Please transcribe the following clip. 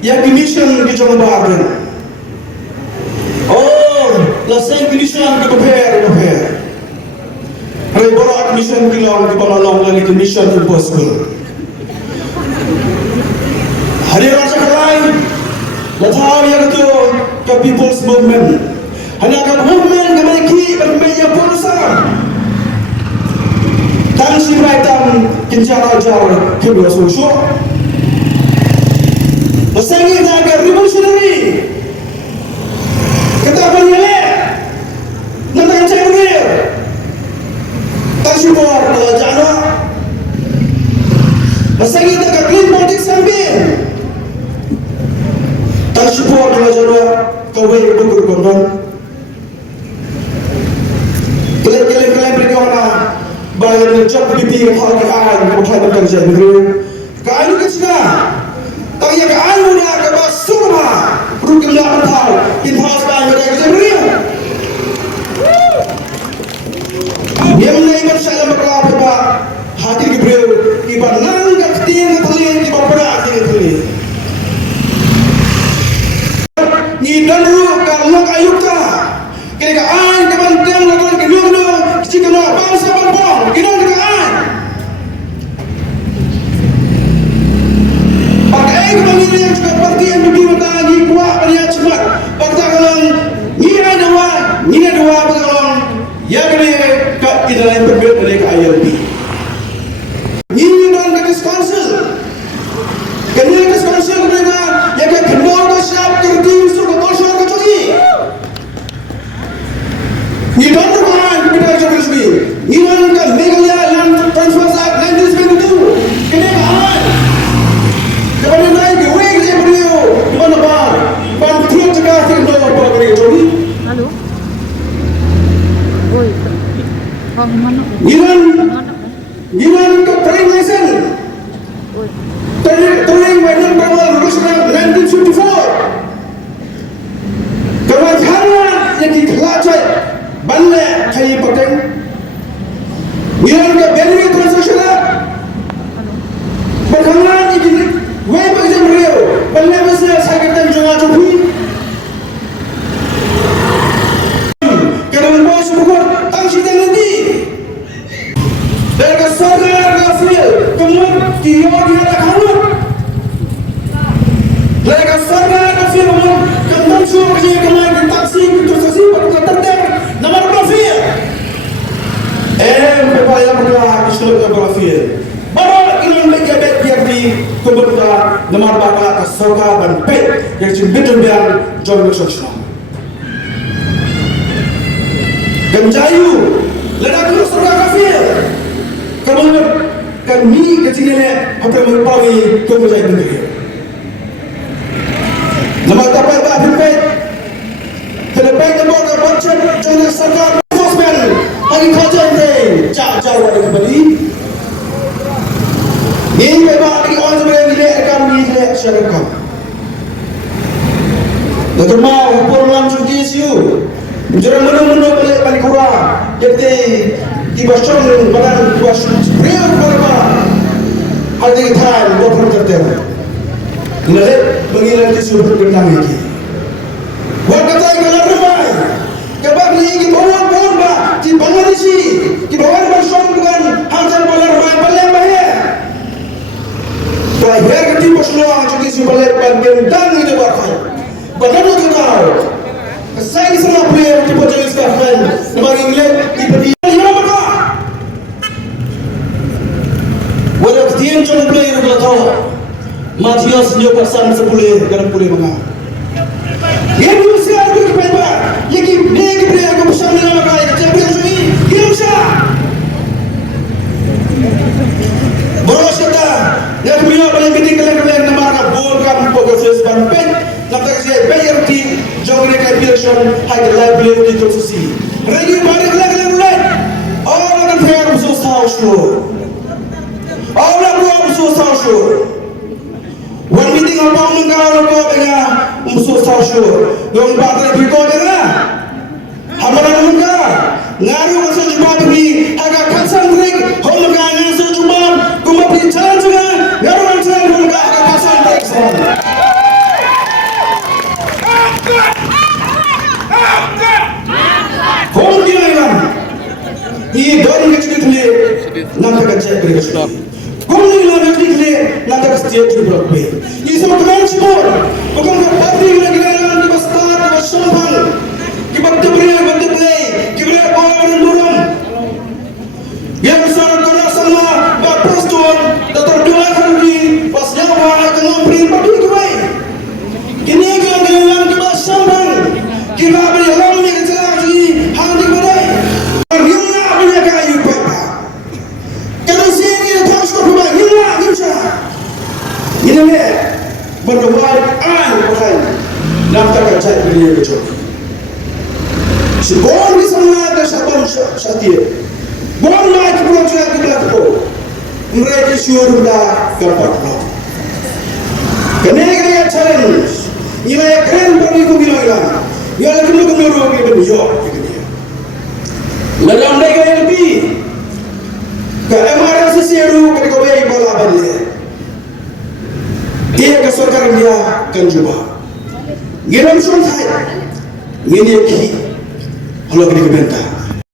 yang dimission ke jong bahagian. Oh, laseng mission ke prepare. Hari baru mission kilang di Balalong lagi ke mission impossible. Hari rasa lain, latau yang itu ke people's movement. Hanya ke movement ke mereka bermeja pulsa. Tang si mereka kincara jauh kedua sosok. Laseng ini agak revolutionary. Kita bernilai tentang cengkir. Tak syukur kalau jana. Masa kita ke clean politik sambil. Tak syukur kalau jana kau yang berkorban. Kalian berkata bayar job pipi kalau keadaan kau tak bekerja negeri. Keadaan kecil. Tak ia keadaan muda kebas semua. Rukin dah tahu. In-house bayar kerja negeri. Dia mulai bersama berkelap pak hati dibril ibar nanggap tiang terlihat ibar perak tiang terlihat ni dan ru kalau ayuka kira an kementerian lakukan kedua jika nak bangsa bangpong kira an pakai kementerian yang juga parti yang lebih bertanggi kuat banyak cepat paksa kalau ni ada dua paksa kalau ya kini kat di dalam perbedaan mereka ILP. Ini dan kedis konsul. Kedis konsul mereka yang kedua siap kerja usul ketonsuan kecuali. Ini dan tuan kita jadi resmi. Ini dan Meghalaya Land Transfer Act 1972. Kini kan. Kemudian naik di way kerja beliau di mana bar. Bantuan cegah tidak apa kerja kecuali. Halo. Oi. Gilan ke training lesson. Training banyak berawal Ruslan 1954. Kewajaran yang dikelacai banyak kali penting. Gilan ke benefit transaction. Berkenaan ini, web exam real. Banyak besar saya kata jangan cuci. Kerana bos bukan tangsi nanti. Mereka sadar gafil, kemudian dia ada kamu. Mereka sadar gafil, kemudian suruh dia kemarin taksi konstruksi pada tertib nomor gafil. Berbayar berdoa Islam gafil. Baru ini mereka biar di kebetulan nomor bakat soka dan pet yang cimbidun biar jauh sosial. Genjayu, ledak terus soka gafil. Kemudian kami kecilnya apa mengetahui kemudian negeri. Nama tapai tak berpet. Terlepas nama baca jangan serta enforcement. Hari kerja ini jauh ada kembali. Ini memang di orang sebenarnya tidak akan tidak syarikat. Doktor mau pun langsung isu. Jangan menunggu balik kurang. Jadi dibasarkan pada dibasar real berapa ada time doktor tertentu. Ini mengira isu berkembang lagi. Warga saya kalau ramai, kebab ni kita orang bah, di Bangladesh, di bawah bersama dengan hasil balar balar bahaya. Bahaya kita berseluang jadi isu balar dan itu bahaya. Bahkan itu tahu. Saya semua player di Portugal sekarang, nomor England di Pedi. Walau tiang jom player berlatau, Matias nyo persan sepuluh garam pulih menga. Yang berusia aku kepada, yang dia player aku bersama dengan mereka, champion ini, dia usah. Boros kata, yang punya paling penting kalian nama bol kamu progres banpen, nanti saya bayar di jauh mereka election, high liability to see. Regi balik kalian mulai, orang akan fair musuh tahu. Allah buat musuh sahur. One meeting apa mengkau dengan musuh sahur. Yang bagai berikut dengan hamalan mengkau. Ngaru musuh jumpa ini agak kasar trik. Hom mengkau musuh jumpa kumpulan jalan juga. Ngaru musuh mengkau agak kasar trik. nanti kan cek beri kesudah. Kuni lalu dikle nanti ke stage berapa? Ini semua keren semua. Bukan ke parti lagi dalam di start di sombong. Kita beri, kita bawa dan dorong. Yang sangat kena sama bapak tuan, datar dua hari pas nyawa akan ngomprin bagi kita. Kini kita kita sombong. Kita beri ramai kecelakaan ini handi kita. Rimna punya kayu papa. Kalau sini tak suka papa, rimna kita. Ini ni berdua an pakai. Nampak kerja beri kecuali. Sebab di sana ada satu syatir. Bukan lagi pulang lagi belakang. Mereka syur dah gambar no. Kenapa challenge? Ini keren bagi aku bilang. Ya lagi lu kemana ke New York? Lalu mereka yang lebih ke MRC seru ke kau yang bola balik. Dia ke surga dia kan cuba. Gimana sungai? Ini ki. Kalau kita bentah.